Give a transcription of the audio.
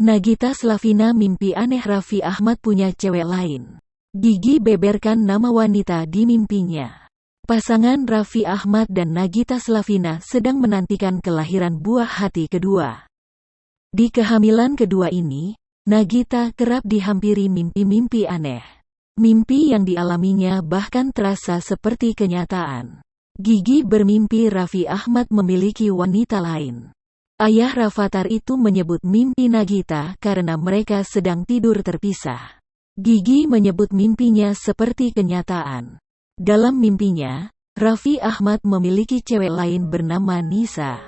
Nagita Slavina mimpi aneh Raffi Ahmad punya cewek lain. Gigi beberkan nama wanita di mimpinya. Pasangan Raffi Ahmad dan Nagita Slavina sedang menantikan kelahiran buah hati kedua. Di kehamilan kedua ini, Nagita kerap dihampiri mimpi-mimpi aneh. Mimpi yang dialaminya bahkan terasa seperti kenyataan. Gigi bermimpi Raffi Ahmad memiliki wanita lain. Ayah Rafathar itu menyebut mimpi Nagita karena mereka sedang tidur terpisah. Gigi menyebut mimpinya seperti kenyataan. Dalam mimpinya, Raffi Ahmad memiliki cewek lain bernama Nisa.